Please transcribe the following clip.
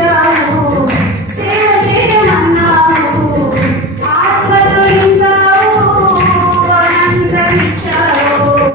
Yeah.